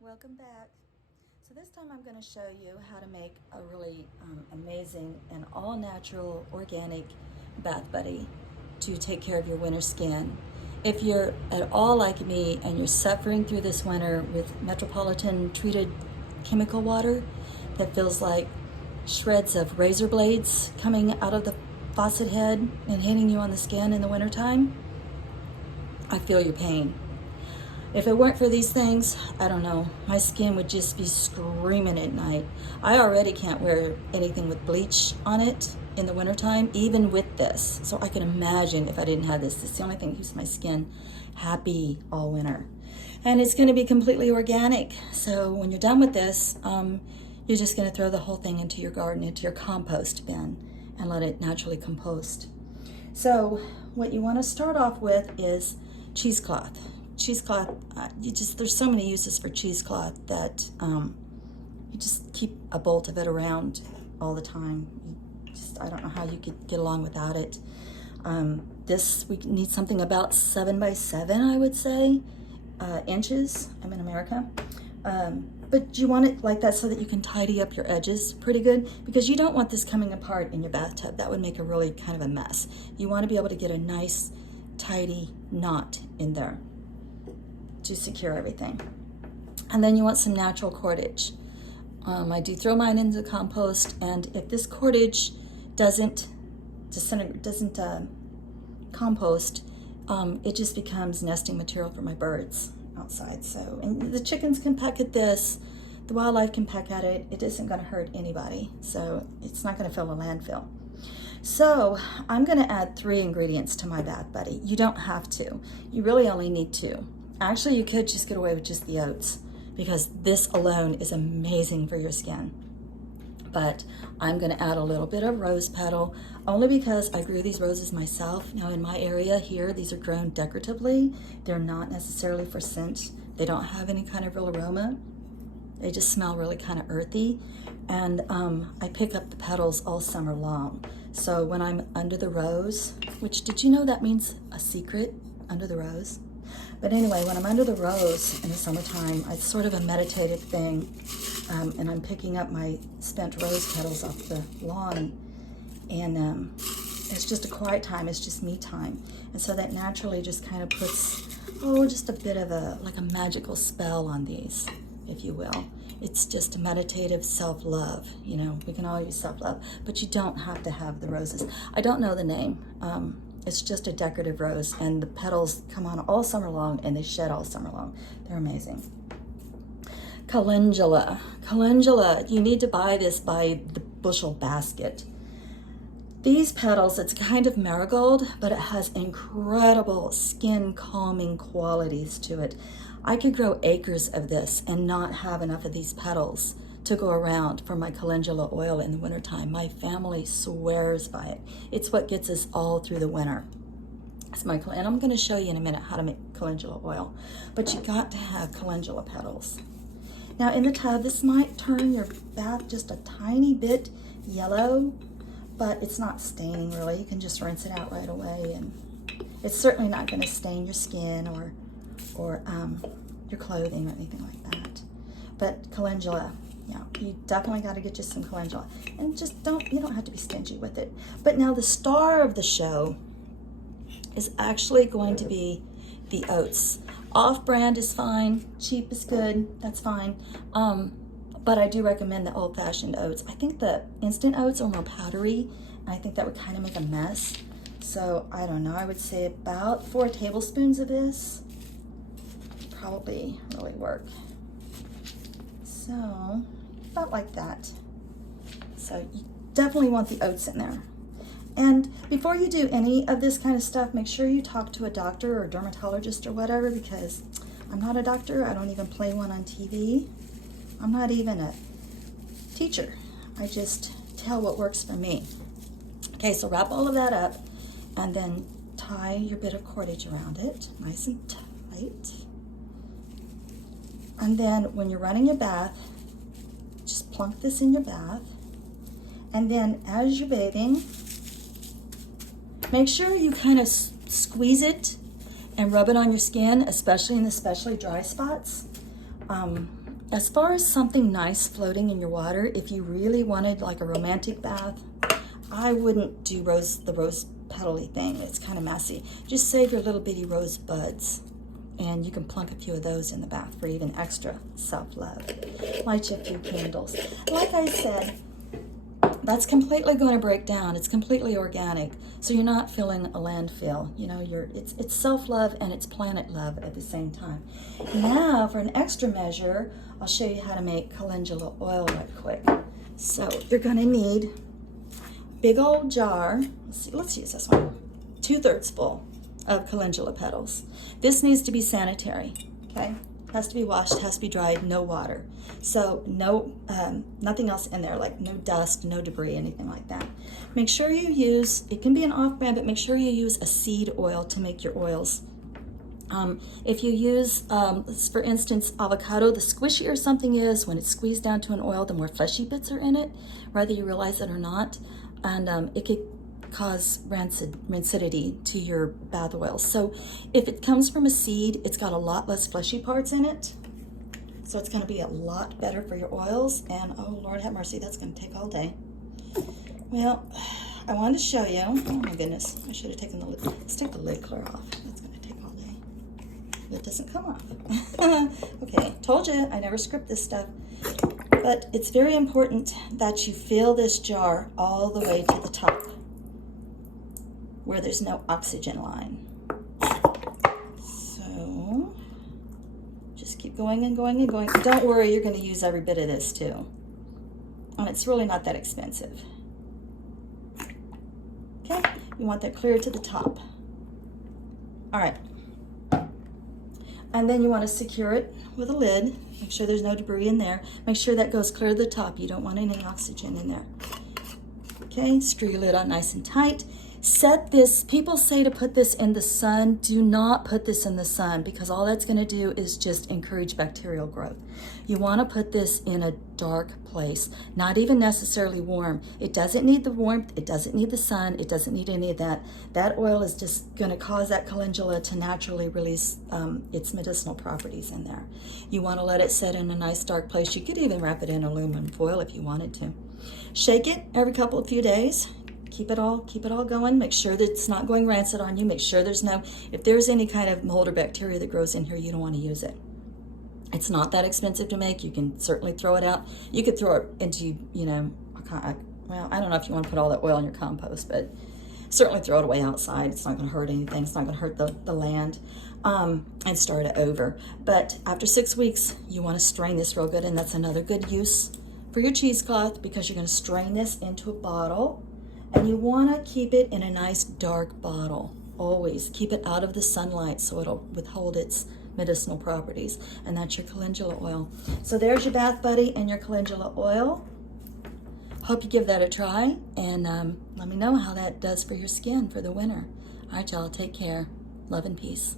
welcome back. So this time I'm going to show you how to make a really amazing and all-natural organic bath buddy to take care of your winter skin. If you're at all like me and you're suffering through this winter with metropolitan treated chemical water that feels like shreds of razor blades coming out of the faucet head and hitting you on the skin in the wintertime, I feel your pain. If it weren't for these things, I don't know, my skin would just be screaming at night. I already can't wear anything with bleach on it in the wintertime, even with this. So I can imagine if I didn't have this. It's the only thing that keeps my skin happy all winter. And it's gonna be completely organic. So when you're done with this, you're just gonna throw the whole thing into your garden, into your compost bin, and let it naturally compost. So what you wanna start off with is cheesecloth. Cheesecloth, there's so many uses for cheesecloth that you just keep a bolt of it around all the time. I don't know how you could get along without it. We need something about 7 by 7, I would say, inches. I'm in America. But you want it like that so that you can tidy up your edges pretty good, because you don't want this coming apart in your bathtub. That would make a really kind of a mess. You want to be able to get a nice, tidy knot in there to secure everything. And then you want some natural cordage. I do throw mine into the compost, and if this cordage doesn't compost, it just becomes nesting material for my birds outside. So, and the chickens can peck at this, the wildlife can peck at it. It isn't going to hurt anybody, so it's not going to fill a landfill. So I'm going to add 3 ingredients to my bath buddy. You don't have to. You really only need 2. Actually, you could just get away with just the oats, because this alone is amazing for your skin. But I'm going to add a little bit of rose petal, only because I grew these roses myself. Now in my area here, these are grown decoratively. They're not necessarily for scent. They don't have any kind of real aroma. They just smell really kind of earthy. And I pick up the petals all summer long. So when I'm under the rose, which, did you know that means a secret, under the rose? But anyway, when I'm under the rose in the summertime, it's sort of a meditative thing. And I'm picking up my spent rose petals off the lawn. And it's just a quiet time. It's just me time. And so that naturally just kind of puts, just a bit of like a magical spell on these, if you will. It's just a meditative self-love. You know, we can all use self-love, but you don't have to have the roses. I don't know the name. It's just a decorative rose, and the petals come on all summer long, and they shed all summer long. They're amazing. Calendula. Calendula, you need to buy this by the bushel basket. These petals, it's kind of marigold, but it has incredible skin calming qualities to it. I could grow acres of this and not have enough of these petals to go around for my calendula oil in the wintertime. My family swears by it. It's what gets us all through the winter. And I'm going to show you in a minute how to make calendula oil, but you got to have calendula petals. Now in the tub, this might turn your bath just a tiny bit yellow, but it's not staining really. You can just rinse it out right away, and it's certainly not going to stain your skin or your clothing or anything like that. But calendula, yeah, you definitely got to get you some calendula, and just you don't have to be stingy with it. But now the star of the show is actually going to be the oats. Off-brand is fine, cheap is good, that's fine. But I do recommend the old-fashioned oats. I think the instant oats are more powdery, and I think that would kind of make a mess. So I don't know, I would say about 4 tablespoons of this probably really work. So about like that. So you definitely want the oats in there. And before you do any of this kind of stuff, make sure you talk to a doctor or a dermatologist or whatever, because I'm not a doctor. I don't even play one on TV. I'm not even a teacher. I just tell what works for me. Okay, so wrap all of that up and then tie your bit of cordage around it, nice and tight. And then when you're running your bath, just plunk this in your bath. And then as you're bathing, make sure you kind of squeeze it and rub it on your skin, especially in especially dry spots. As far as something nice floating in your water, if you really wanted like a romantic bath, I wouldn't do the rose petal-y thing. It's kind of messy. Just save your little bitty rose buds, and you can plunk a few of those in the bath for even extra self-love. Light you a few candles. Like I said, that's completely going to break down. It's completely organic, so you're not filling a landfill. You know, it's self-love and it's planet love at the same time. Now, for an extra measure, I'll show you how to make calendula oil right quick. So you're going to need big old jar. Let's use this one. 2/3 full of calendula petals. This needs to be sanitary, okay? Has to be washed, has to be dried, no water. So no, nothing else in there, like no dust, no debris, anything like that. Make sure you use, it can be an off-brand, but make sure you use a seed oil to make your oils. If you use, for instance, avocado, the squishier something is, when it's squeezed down to an oil, the more fleshy bits are in it, whether you realize it or not. And it could cause rancidity to your bath oils. So if it comes from a seed, it's got a lot less fleshy parts in it. So it's going to be a lot better for your oils. And oh, Lord have mercy, that's going to take all day. Well, I wanted to show you. Oh my goodness, I should have taken the lid. Let's take the lid clear off. That's going to take all day. It doesn't come off. Okay, told you, I never script this stuff. But it's very important that you fill this jar all the way to the top, where there's no oxygen line. So just keep going and going and going. Don't worry, you're going to use every bit of this too. And it's really not that expensive. Okay, you want that clear to the top. All right. And then you want to secure it with a lid. Make sure there's no debris in there. Make sure that goes clear to the top. You don't want any oxygen in there. Okay, screw your lid on nice and tight. Set this, people say to put this in the sun. Do not put this in the sun, because all that's going to do is just encourage bacterial growth. You want to put this in a dark place, not even necessarily warm. It doesn't need the warmth, it doesn't need the sun, it doesn't need any of that. That oil is just going to cause that calendula to naturally release its medicinal properties in there. You want to let it sit in a nice dark place. You could even wrap it in aluminum foil if you wanted to. Shake it every few days. Keep it all going. Make sure that it's not going rancid on you. Make sure there's no, if there's any kind of mold or bacteria that grows in here, you don't want to use it. It's not that expensive to make. You can certainly throw it out. You could throw it into, you know, well, I don't know if you want to put all that oil in your compost, but certainly throw it away outside. It's not going to hurt anything. It's not going to hurt the land, and start it over. But after 6 weeks, you want to strain this real good, and that's another good use for your cheesecloth, because you're going to strain this into a bottle. And you want to keep it in a nice dark bottle. Always keep it out of the sunlight so it'll withhold its medicinal properties. And that's your calendula oil. So there's your bath buddy and your calendula oil. Hope you give that a try, and let me know how that does for your skin for the winter. All right, y'all, take care. Love and peace.